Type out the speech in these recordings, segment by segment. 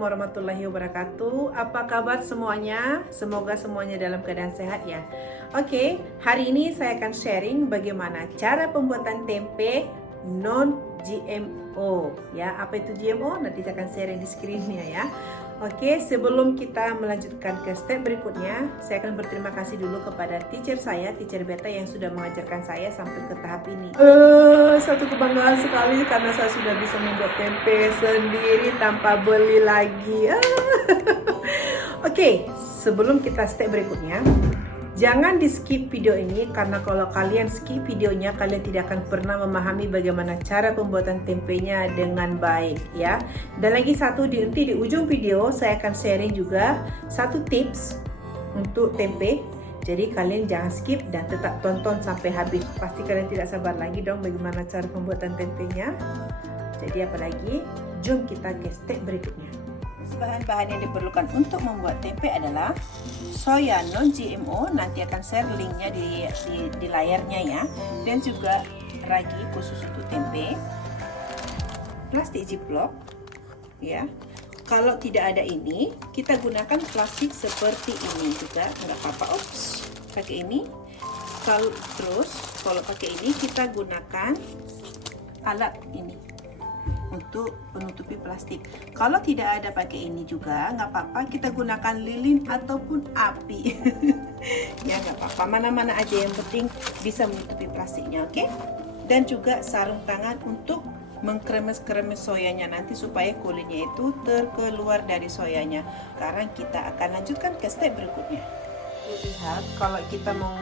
warahmatullahi wabarakatuh. Apa kabar semuanya? Semoga semuanya dalam keadaan sehat ya. Oke, hari ini saya akan sharing bagaimana cara pembuatan tempe non GMO ya. Apa itu GMO? Nanti saya akan sharing di screennya ya. Oke, sebelum kita melanjutkan ke step berikutnya, saya akan berterima kasih dulu kepada teacher saya, teacher Beta yang sudah mengajarkan saya sampai ke tahap ini. Satu kebanggaan sekali karena saya sudah bisa membuat tempe sendiri tanpa beli lagi. Oke, sebelum kita step berikutnya, jangan di skip video ini karena kalau kalian skip videonya kalian tidak akan pernah memahami bagaimana cara pembuatan tempenya dengan baik ya. Dan lagi satu di ujung video saya akan sharing juga satu tips untuk tempe. Jadi kalian jangan skip dan tetap tonton sampai habis. Pasti kalian tidak sabar lagi dong bagaimana cara pembuatan tempenya. Jadi apalagi, jom kita ke step berikutnya. Bahan-bahan yang diperlukan untuk membuat tempe adalah soya non GMO, nanti akan share linknya di layarnya ya, dan juga ragi khusus untuk tempe, plastik ziplock ya. Kalau tidak ada ini, kita gunakan plastik seperti ini juga nggak apa-apa. Pakai ini. Kalau pakai ini kita gunakan alat ini untuk menutupi plastik. Kalau tidak ada pakai ini juga nggak apa-apa, kita gunakan lilin ataupun api. Ya nggak apa-apa, mana-mana aja yang penting bisa menutupi plastiknya, oke? Dan juga sarung tangan untuk mengkremes-kremes soyanya nanti supaya kulitnya itu terkeluar dari soyanya. Sekarang kita akan lanjutkan ke step berikutnya. Lihat, kalau kita mau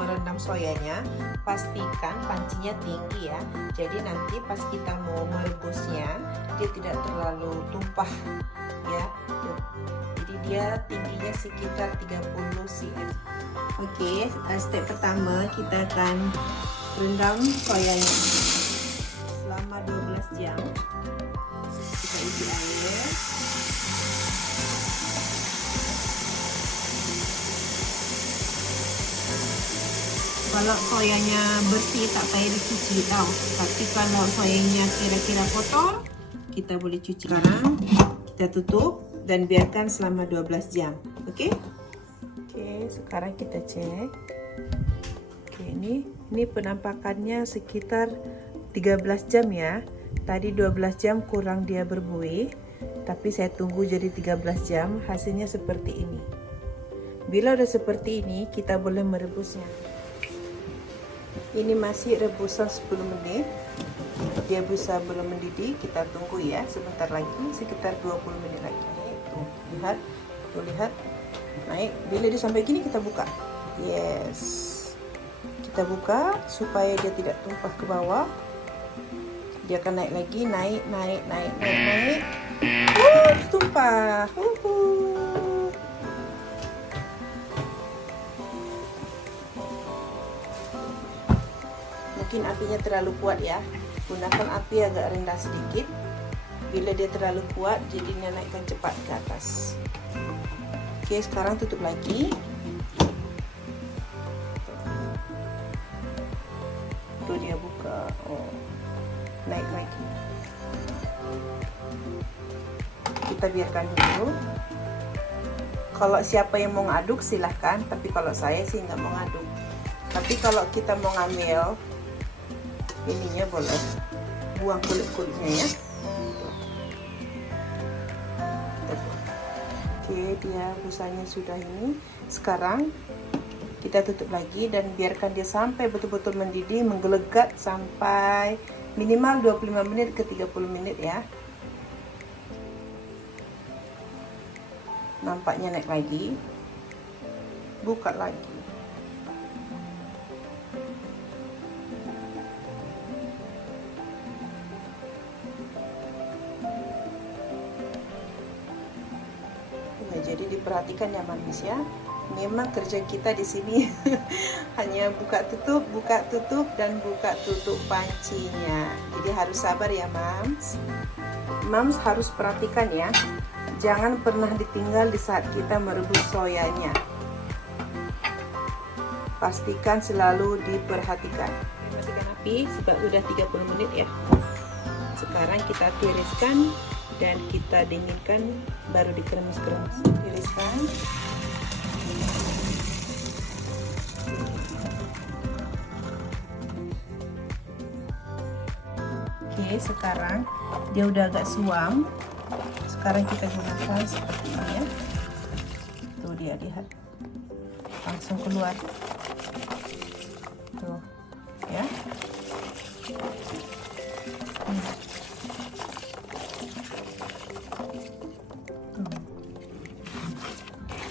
merendam soyanya, pastikan pancinya tinggi ya. Jadi nanti pas kita mau merebusnya, dia tidak terlalu tumpah ya. Jadi dia tingginya sekitar 30 cm. Oke, step pertama kita akan rendam soyanya selama 12 jam. Kita isi air. Kalau soyanya bersih tak payah dicuci tau. Tapi kalau soyanya kira-kira kotor, kita boleh cuci. Sekarang kita tutup dan biarkan selama 12 jam. Oke? Oke, sekarang kita cek. Oke, ini penampakannya sekitar 13 jam ya. Tadi 12 jam kurang dia berbuih, tapi saya tunggu jadi 13 jam, hasilnya seperti ini. Bila udah seperti ini, kita boleh merebusnya. Ini masih rebusan 10 menit. Dia bisa belum mendidih, kita tunggu ya sebentar lagi, sekitar 20 menit lagi. Tuh, lihat, naik. Bila dia sampai gini kita buka. Yes. Kita buka supaya dia tidak tumpah ke bawah. Dia akan naik lagi, naik. Tumpah. Mungkin apinya terlalu kuat ya, gunakan api agak rendah sedikit. Bila dia terlalu kuat, jadi naikkan cepat ke atas. Oke, sekarang tutup lagi. Tuh dia buka, naik lagi. Kita biarkan dulu. Kalau siapa yang mau ngaduk silahkan, tapi kalau saya sih nggak mau ngaduk. Tapi kalau kita mau ngambil ininya boleh buang kulit-kulitnya ya. Oke, dia busanya sudah ini. Sekarang kita tutup lagi dan biarkan dia sampai betul-betul mendidih, menggelegat sampai minimal 25 menit ke 30 menit ya. Nampaknya naik lagi. Buka lagi. Jadi diperhatikan ya manusia. Memang kerja kita di sini hanya buka tutup dan buka tutup pancinya. Jadi harus sabar ya Mams. Mams harus perhatikan ya. Jangan pernah ditinggal di saat kita merebus soyanya. Pastikan selalu diperhatikan. Matikan api sebab udah 30 menit ya. Sekarang kita tiriskan dan kita dinginkan baru dikeremis-keremis. Tiriskan. Oke, sekarang dia udah agak suam. Sekarang kita gunakan seperti ini ya. Tuh dia, lihat, langsung keluar. Tuh ya.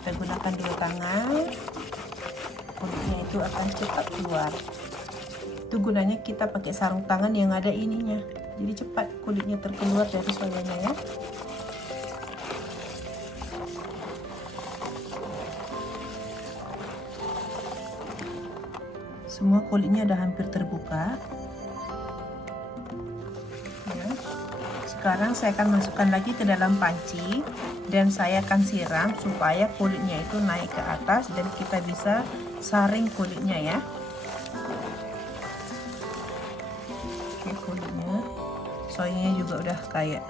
Kita gunakan dua tangan, kulitnya itu akan cepat keluar. Itu gunanya kita pakai sarung tangan yang ada ininya, jadi cepat kulitnya terkeluar dari soyanya ya. Semua kulitnya udah hampir terbuka ya. Sekarang saya akan masukkan lagi ke dalam panci dan saya akan siram supaya kulitnya itu naik ke atas dan kita bisa saring kulitnya ya. Oke, kulitnya, soyanya juga udah kayak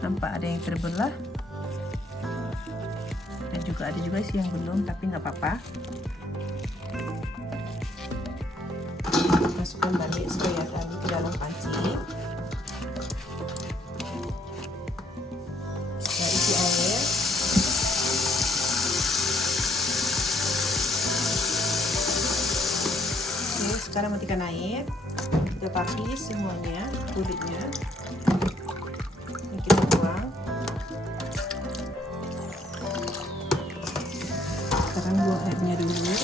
nampak ada yang terbelah dan juga ada juga sih yang belum, tapi nggak apa-apa. Masukkan balik soya tadi ke dalam panci. Kita isi air. Oke, sekarang matikan air. Kita tapis semuanya, kulitnya. Ini kita buang. Sekarang buang airnya dulu.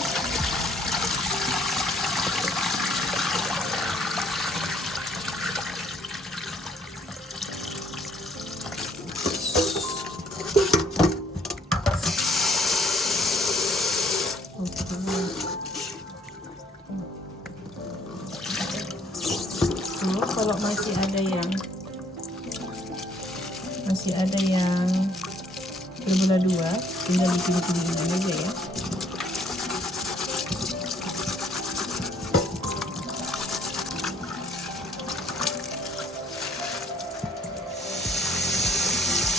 Kalau masih ada yang terbelah dua, tinggal dipilih-pilihin aja ya.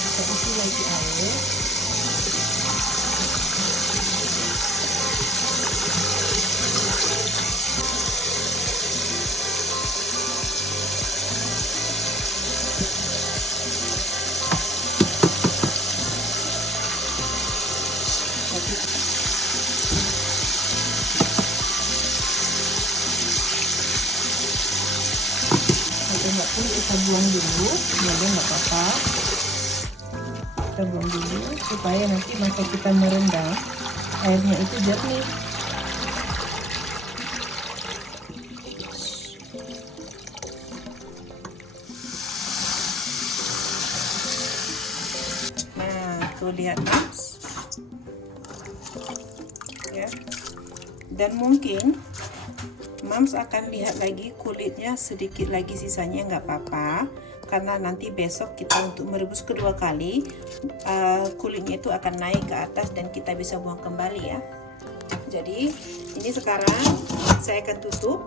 Kita isi lagi air. Enggak pun kita buang dulu, ya nggak apa-apa. Kita buang dulu supaya nanti masa kita merendam airnya itu jernih. Nah, tuh lihat Mams ya. Dan mungkin Mams akan lihat lagi kulitnya sedikit lagi sisanya, nggak apa-apa, karena nanti besok kita untuk merebus kedua kali kulitnya itu akan naik ke atas dan kita bisa buang kembali ya. Jadi ini sekarang saya akan tutup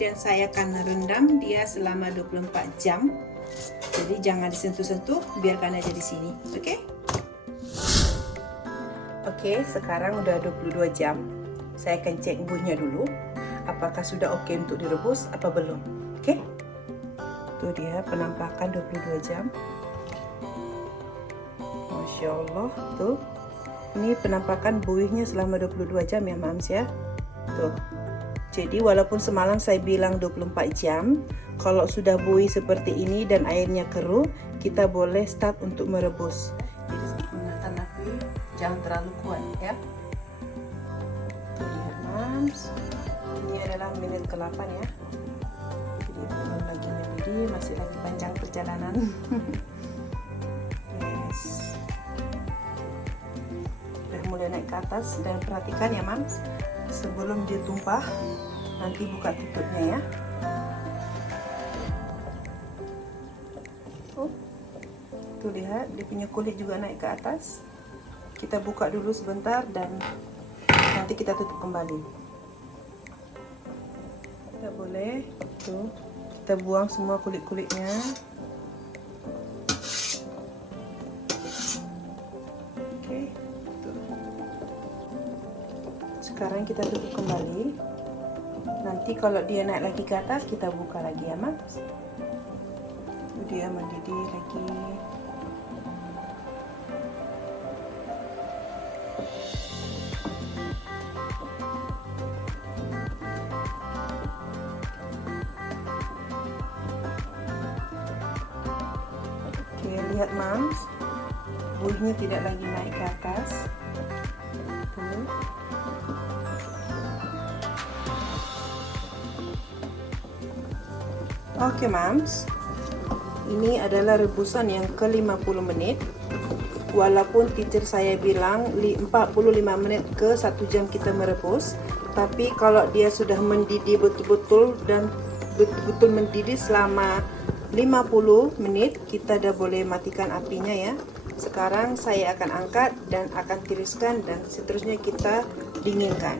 dan saya akan rendam dia selama 24 jam. Jadi jangan disentuh-sentuh, biarkan aja di sini. Oke, sekarang udah 22 jam. Saya akan cek buihnya dulu, apakah sudah oke untuk direbus apa belum. Oke, tuh dia penampakan 22 jam. Masya Allah, tuh ini penampakan buihnya selama 22 jam ya Mams ya. Tuh, jadi walaupun semalam saya bilang 24 jam, kalau sudah buih seperti ini dan airnya keruh, kita boleh start untuk merebus. Jadi gunakan api jangan terlalu kuat ya. Tuh lihat Mams, ini adalah menit ke-8 ya. Jadi belum lagi mendidih, masih lagi panjang perjalanan. Yes, udah mulai naik ke atas dan perhatikan ya Mams, sebelum dia tumpah nanti buka tutupnya ya. Tuh lihat, dia punya kulit juga naik ke atas. Kita buka dulu sebentar dan nanti kita tutup kembali. Kita boleh tuh kita buang semua kulit-kulitnya. Oke, tuh. Sekarang kita tutup kembali. Nanti kalau dia naik lagi ke atas, kita buka lagi ya, Mas. Dia mendidih lagi. Oke, lihat Mams, buihnya tidak lagi naik ke atas. Tuh. Oke Mams, ini adalah rebusan yang ke-50 menit. Walaupun teacher saya bilang 45 menit ke 1 jam kita merebus, tapi kalau dia sudah mendidih betul-betul dan betul-betul mendidih selama 50 menit, kita dah boleh matikan apinya ya. Sekarang saya akan angkat dan akan tiriskan dan seterusnya kita dinginkan.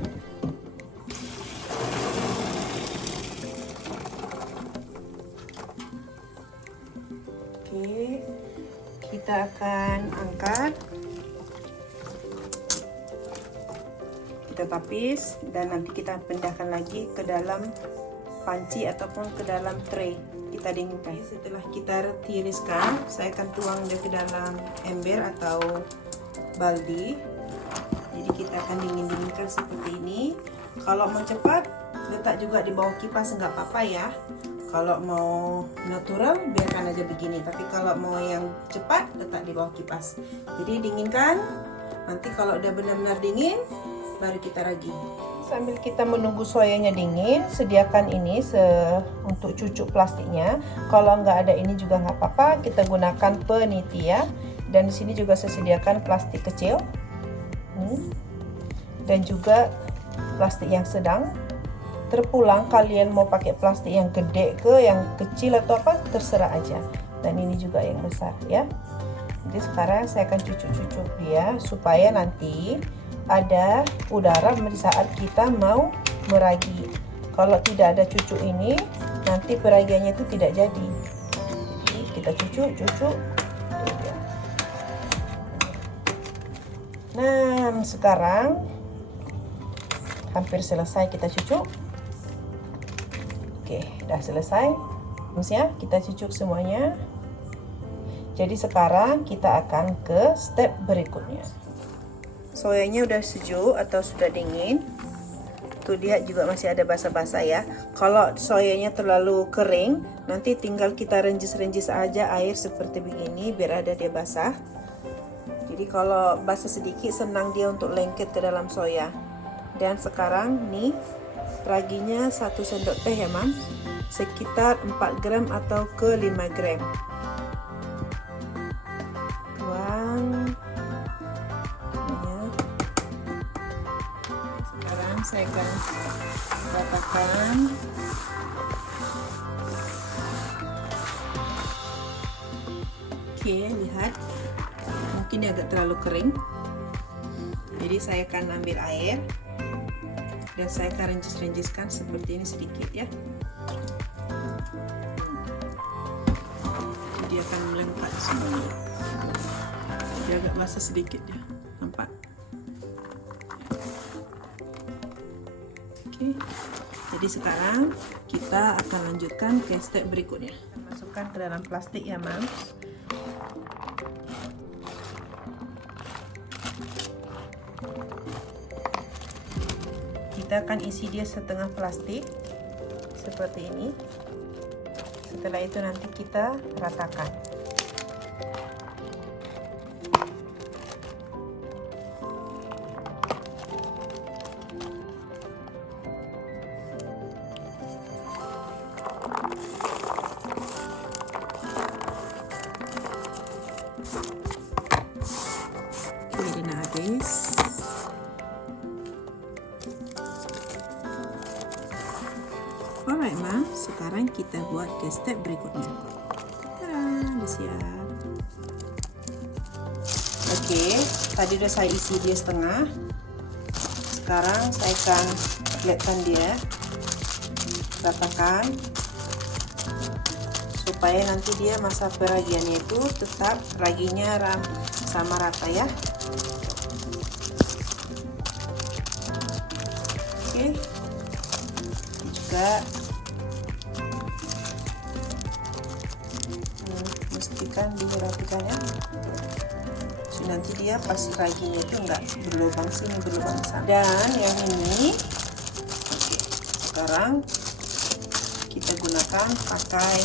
Oke, kita akan angkat, kita tapis dan nanti kita pindahkan lagi ke dalam panci ataupun ke dalam tray, kita dinginkan. Setelah kita tiriskan, saya akan tuang dia ke dalam ember atau baldi. Jadi kita akan dinginkan seperti ini. Kalau mau cepat, letak juga di bawah kipas, nggak apa-apa ya. Kalau mau natural, biarkan aja begini. Tapi kalau mau yang cepat, letak di bawah kipas. Jadi dinginkan. Nanti kalau udah benar-benar dingin, baru kita ragi. Sambil kita menunggu soyanya dingin, sediakan ini untuk cucuk plastiknya. Kalau nggak ada ini juga nggak apa-apa. Kita gunakan peniti ya. Dan di sini juga saya sediakan plastik kecil. Dan juga plastik yang sedang. Terpulang kalian mau pakai plastik yang gede ke yang kecil atau apa, terserah aja. Dan ini juga yang besar ya. Jadi sekarang saya akan cucuk-cucuk dia supaya nanti ada udara di saat kita mau meragi. Kalau tidak ada cucuk ini, nanti peragiannya itu tidak jadi. Jadi kita cucuk. Nah, sekarang hampir selesai kita cucuk. Oke, udah selesai. Maksudnya kita cucuk semuanya. Jadi sekarang kita akan ke step berikutnya. Soyanya udah sejuk atau sudah dingin. Tuh dia juga masih ada basah-basah ya. Kalau soyanya terlalu kering, nanti tinggal kita renjis-renjis aja air seperti begini biar ada dia basah. Jadi kalau basah sedikit, senang dia untuk lengket ke dalam soya. Dan sekarang nih raginya 1 sendok teh ya Mam, sekitar 4 gram atau ke 5 gram. Tuang ya. Sekarang saya akan ratakan. Oke, lihat mungkin dia agak terlalu kering, jadi saya akan ambil air dan saya akan renjis-renjiskan seperti ini sedikit ya. Dia akan melengkap semua. Dia agak basah sedikit ya, nampak? Oke. Jadi sekarang kita akan lanjutkan ke step berikutnya. Kita masukkan ke dalam plastik ya, Mams. Kita akan isi dia setengah plastik seperti ini. Setelah itu nanti kita ratakan. Oke, ini habis. Alright Ma, sekarang kita buat ke step berikutnya. Udah siap. Oke, tadi udah saya isi dia setengah. Sekarang saya akan lihatkan dia, ratakan supaya nanti dia masa peragiannya itu tetap raginya sama rata ya. juga. Mestikan dirapikan ya. So, nanti dia pas raginya itu enggak berlubang sini berlubang sana. Dan yang ini, oke, sekarang kita gunakan pakai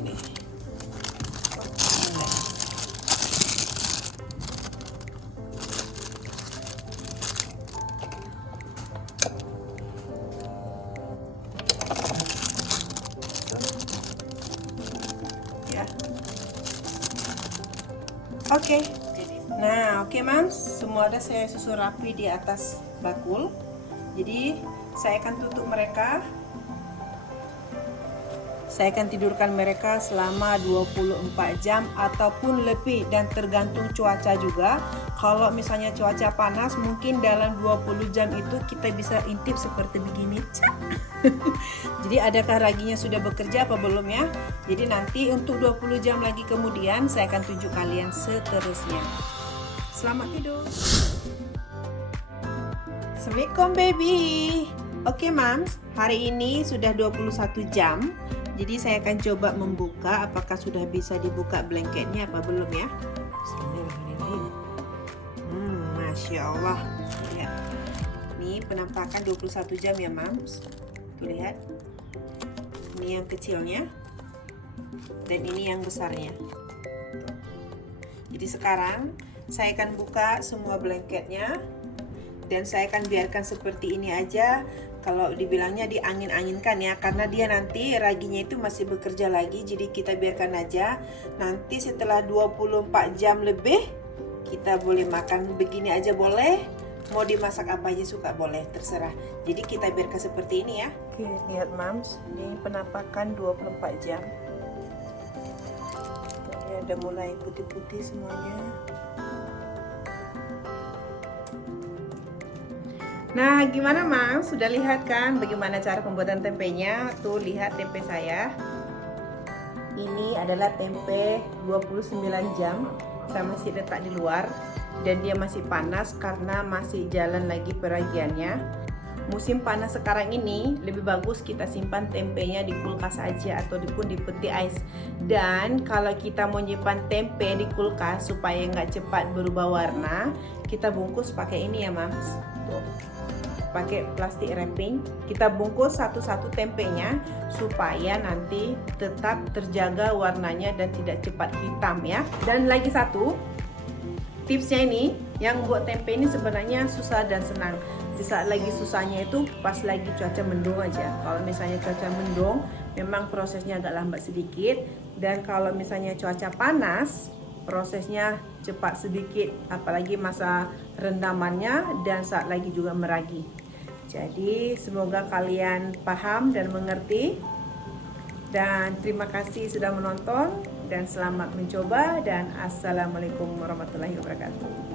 ini. Oke. Nah, oke Mams, semua ada saya susun rapi di atas bakul. Jadi saya akan tutup mereka. Saya akan tidurkan mereka selama 24 jam ataupun lebih, dan tergantung cuaca juga. Kalau misalnya cuaca panas, mungkin dalam 20 jam itu kita bisa intip seperti begini. Jadi adakah raginya sudah bekerja apa belum ya? Jadi nanti untuk 20 jam lagi kemudian saya akan tunjuk kalian seterusnya. Selamat tidur. Assalamualaikum baby. Oke Mams, hari ini sudah 21 jam. Jadi saya akan coba membuka apakah sudah bisa dibuka blanketnya apa belum ya. Bismillahirrahmanirrahim. Masya Allah. Lihat. Ini penampakan 21 jam ya Mams. Tuh lihat. Ini yang kecilnya. Dan ini yang besarnya. Jadi sekarang saya akan buka semua blanketnya. Dan saya akan biarkan seperti ini aja. Kalau dibilangnya diangin-anginkan ya, karena dia nanti raginya itu masih bekerja lagi. Jadi kita biarkan aja. Nanti setelah 24 jam lebih kita boleh makan begini aja boleh. Mau dimasak apa aja suka boleh, terserah. Jadi kita biarkan seperti ini ya. Oke, lihat Mams, ini penampakan 24 jam. Ini ada mulai putih-putih semuanya. Nah, gimana Mams? Sudah lihat kan bagaimana cara pembuatan tempenya? Tuh, lihat tempe saya. Ini adalah tempe 29 jam. Saya masih letak di luar dan dia masih panas karena masih jalan lagi peragiannya. Musim panas sekarang ini lebih bagus kita simpan tempenya di kulkas aja ataupun di peti ais. Dan kalau kita mau nyimpan tempe di kulkas supaya nggak cepat berubah warna, kita bungkus pakai ini ya Mams. Tuh. Pakai plastik wrapping, kita bungkus satu-satu tempenya supaya nanti tetap terjaga warnanya dan tidak cepat hitam ya. Dan lagi satu tipsnya ini, yang buat tempe ini sebenarnya susah dan senang. Di saat lagi susahnya itu pas lagi cuaca mendung aja. Kalau misalnya cuaca mendung memang prosesnya agak lambat sedikit, dan kalau misalnya cuaca panas prosesnya cepat sedikit, apalagi masa rendamannya dan saat lagi juga meragi. Jadi semoga kalian paham dan mengerti, dan terima kasih sudah menonton dan selamat mencoba, dan assalamualaikum warahmatullahi wabarakatuh.